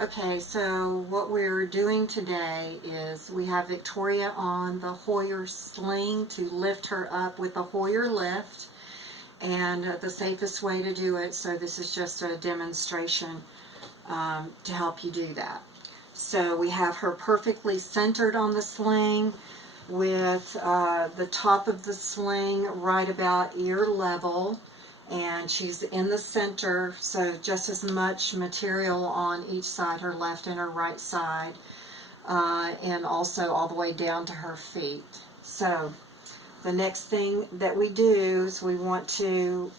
Okay, so what we're doing today is we have Victoria on the Hoyer Sling to lift her up with the Hoyer lift, and the safest way to do it, so this is just a demonstration to help you do that. So we have her perfectly centered on the sling with the top of the sling right about ear level, and she's in the center, so just as much material on each side, her left and her right side, and also all the way down to her feet. So the next thing that we do is we want to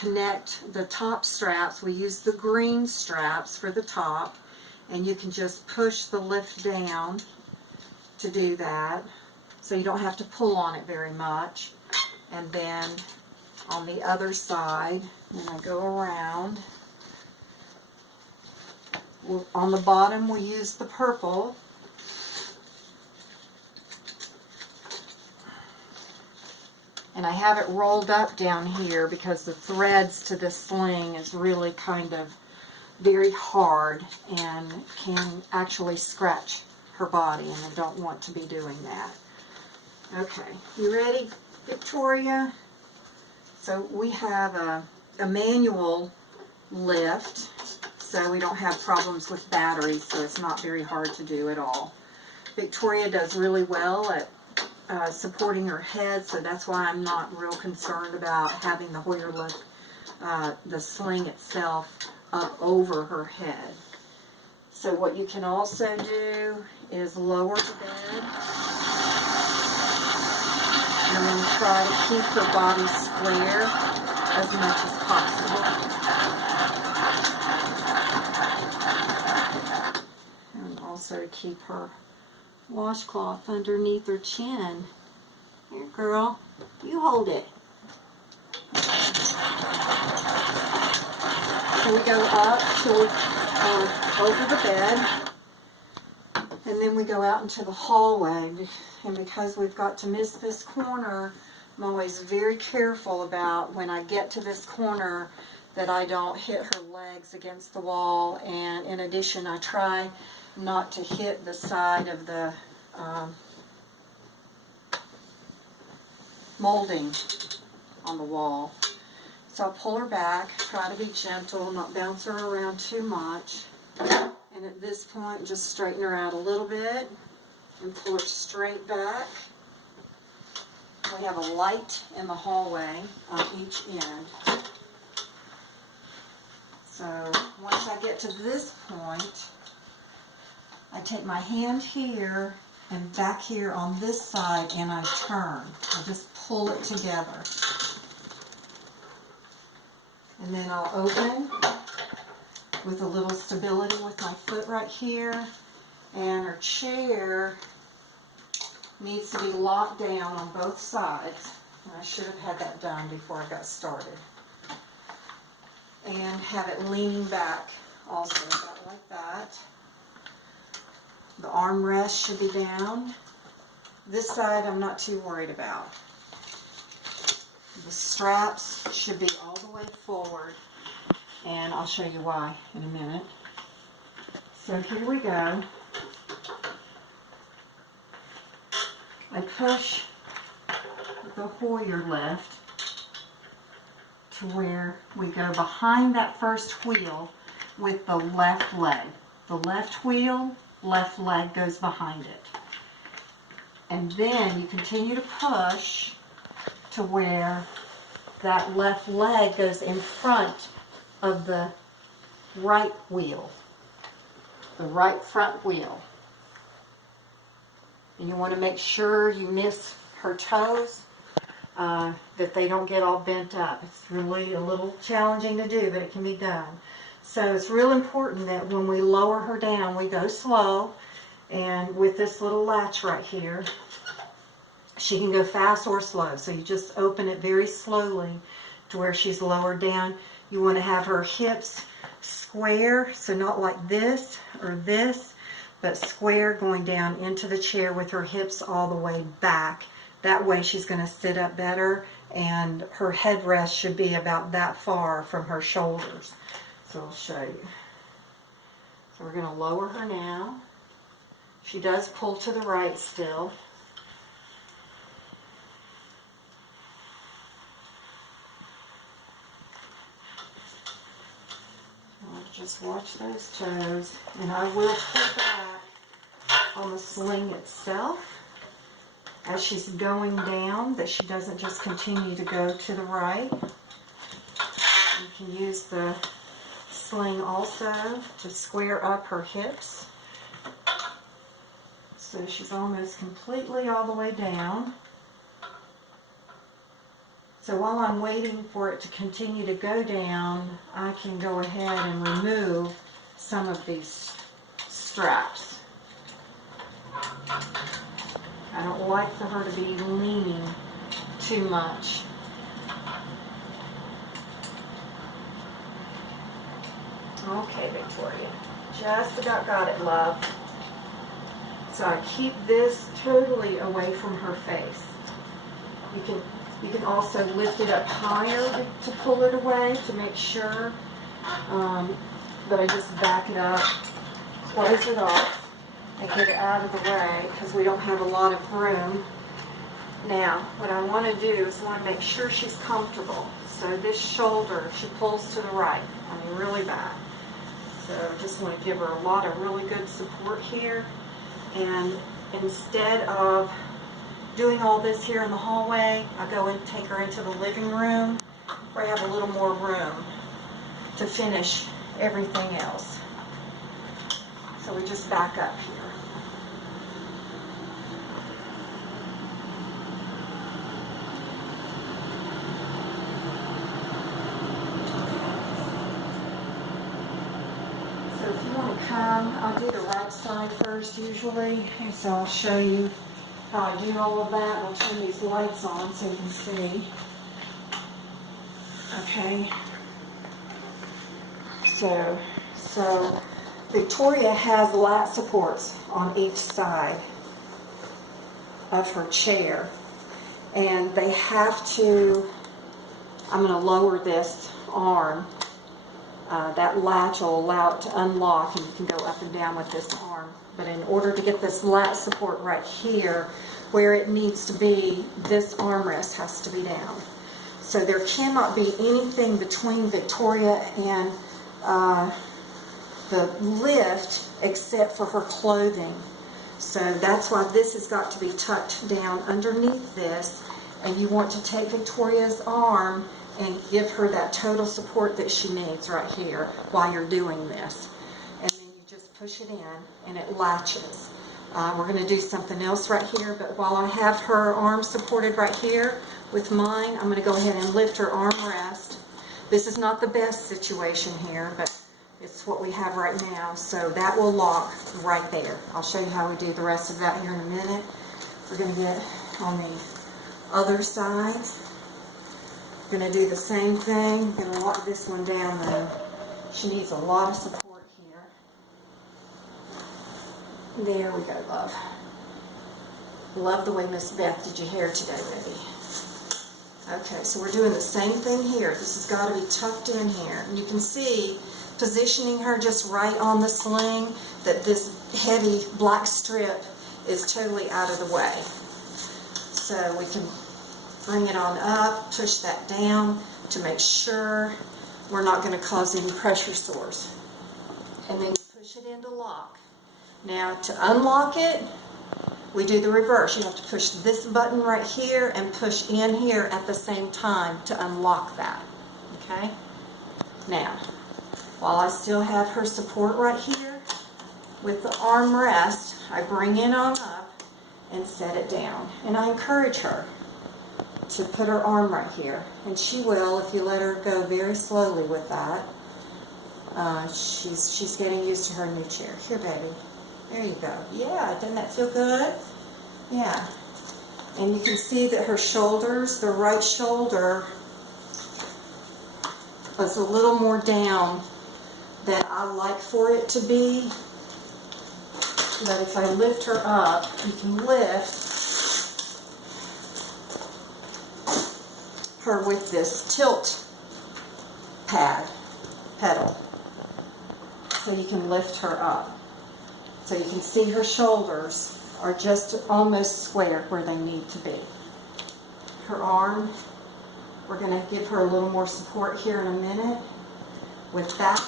connect the top straps. We use the green straps for the top, and you can just push the lift down to do that, so you don't have to pull on it very much. And then on the other side, when I go around, on the bottom we use the purple, and I have it rolled up down here because the threads to this sling is really kind of very hard and can actually scratch her body, and I don't want to be doing that. Okay, you ready, Victoria? So we have a manual lift, so we don't have problems with batteries, so it's not very hard to do at all. Victoria does really well at supporting her head, so that's why I'm not real concerned about having the Hoyer lift, the sling itself, up over her head. So what you can also do is lower the bed, and then try to keep her body square as much as possible. And also to keep her washcloth underneath her chin. Here, girl, you hold it. So we go up to over the bed, and then we go out into the hallway. And because we've got to miss this corner, I'm always very careful about when I get to this corner that I don't hit her legs against the wall. And in addition, I try not to hit the side of the molding on the wall. So I'll pull her back, try to be gentle, not bounce her around too much. And at this point, just straighten her out a little bit and pull her straight back. We have a light in the hallway on each end. So once I get to this point, I take my hand here and back here on this side, and I turn. I just pull it together. And then I'll open with a little stability with my foot right here. And her chair needs to be locked down on both sides. And I should have had that done before I got started. And have it leaning back also, about like that. The armrest should be down. This side I'm not too worried about. The straps should be all the way forward, and I'll show you why in a minute. So here we go. I push the Hoyer lift to where we go behind that first wheel with the left leg. The left wheel, left leg goes behind it. And then you continue to push to where that left leg goes in front of the right wheel, the right front wheel. And you want to make sure you miss her toes, that they don't get all bent up. It's really a little challenging to do, but it can be done. So it's real important that when we lower her down, we go slow, and with this little latch right here, she can go fast or slow. So you just open it very slowly to where she's lowered down. You want to have her hips square, so not like this or this, but square going down into the chair with her hips all the way back. That way she's going to sit up better, and her headrest should be about that far from her shoulders. So I'll show you. So we're going to lower her now. She does pull to the right still. Just watch those toes, and I will pull back on the sling itself as she's going down, that she doesn't just continue to go to the right. You can use the sling also to square up her hips. So she's almost completely all the way down. So while I'm waiting for it to continue to go down, I can go ahead and remove some of these straps. I don't like for her to be leaning too much. Okay, Victoria, just about got it, love. So I keep this totally away from her face. You can also lift it up higher to pull it away to make sure that I just back it up, close it off, and get it out of the way because we don't have a lot of room. Now, what I want to do is I want to make sure she's comfortable. So this shoulder, she pulls to the right, I mean really back. So I just want to give her a lot of really good support here. And instead of doing all this here in the hallway, I go and take her into the living room where I have a little more room to finish everything else. So we just back up here. So if you want to come, I'll do the right side first usually, and so I'll show you how I do all of that. I'll turn these lights on so you can see. Okay. So Victoria has lat supports on each side of her chair, and they have to, I'm going to lower this arm. That latch will allow it to unlock, and you can go up and down with this arm. But in order to get this lat support right here, where it needs to be, this armrest has to be down. So there cannot be anything between Victoria and the lift except for her clothing. So that's why this has got to be tucked down underneath this, and you want to take Victoria's arm and give her that total support that she needs right here while you're doing this. And then you just push it in and it latches. We're going to do something else right here, but while I have her arm supported right here with mine, I'm going to go ahead and lift her armrest. This is not the best situation here, but it's what we have right now. So that will lock right there. I'll show you how we do the rest of that here in a minute. We're going to get on the other side. We're going to do the same thing. We're going to lock this one down though. She needs a lot of support here. There we go, love. Love the way Miss Beth did your hair today, baby. Okay, so we're doing the same thing here. This has got to be tucked in here. And you can see, positioning her just right on the sling, that this heavy black strip is totally out of the way. So we can bring it on up, push that down to make sure we're not going to cause any pressure sores. And then you push it into lock. Now to unlock it, we do the reverse. You have to push this button right here and push in here at the same time to unlock that. Okay? Now, while I still have her support right here with the armrest, I bring it on up and set it down. And I encourage her to put her arm right here. And she will if you let her go very slowly with that. She's getting used to her new chair. Here, baby. There you go. Yeah, doesn't that feel good? Yeah. And you can see that her shoulders, the right shoulder, is a little more down than I like for it to be. But if I lift her up, you can lift her with this tilt pedal. so you can lift her up. So you can see her shoulders are just almost square where they need to be. Her arm, we're going to give her a little more support here in a minute with that.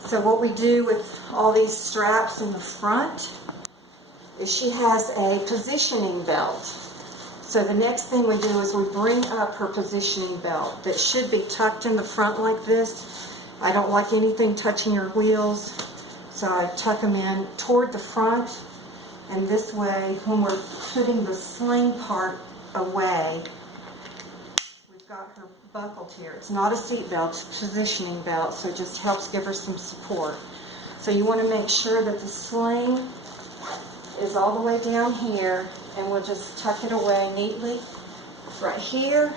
So what we do with all these straps in the front is she has a positioning belt. So the next thing we do is we bring up her positioning belt that should be tucked in the front like this. I don't like anything touching your wheels, so I tuck them in toward the front, and this way when we're putting the sling part away, we've got her buckled here. It's not a seat belt, it's a positioning belt, so it just helps give her some support. So you want to make sure that the sling is all the way down here, and we'll just tuck it away neatly right here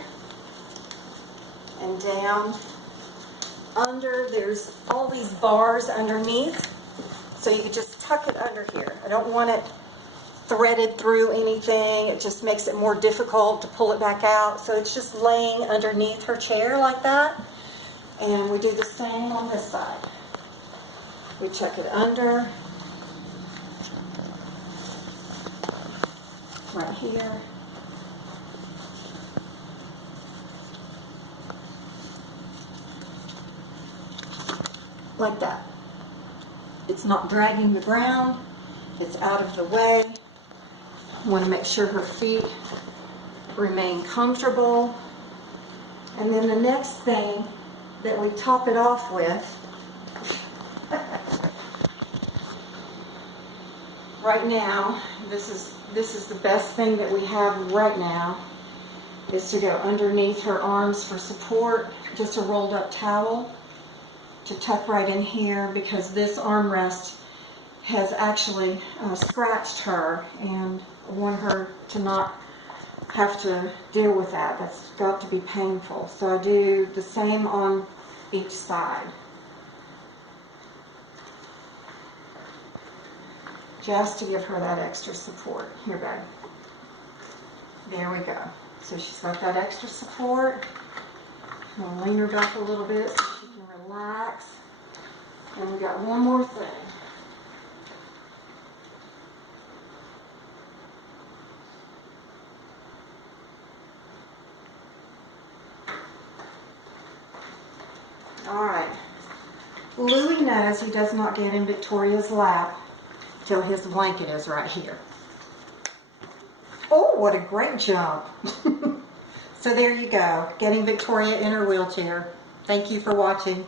and down. Under, there's all these bars underneath, so you can just tuck it under here. I don't want it threaded through anything. It just makes it more difficult to pull it back out. So it's just laying underneath her chair like that. And we do the same on this side. We tuck it under, right here. Like that. It's not dragging the ground. It's out of the way. Want to make sure her feet remain comfortable. And then the next thing that we top it off with, right now, this is the best thing that we have right now, is to go underneath her arms for support, just a rolled up towel to tuck right in here, because this armrest has actually scratched her, and I want her to not have to deal with that. That's got to be painful. So I do the same on each side. Just to give her that extra support. Here, babe. There we go. So she's got that extra support. I'm going to lean her back a little bit so she can relax. And we got one more thing. Alright. Louie knows he does not get in Victoria's lap till his blanket is right here. Oh, what a great job. So there you go, getting Victoria in her wheelchair. Thank you for watching.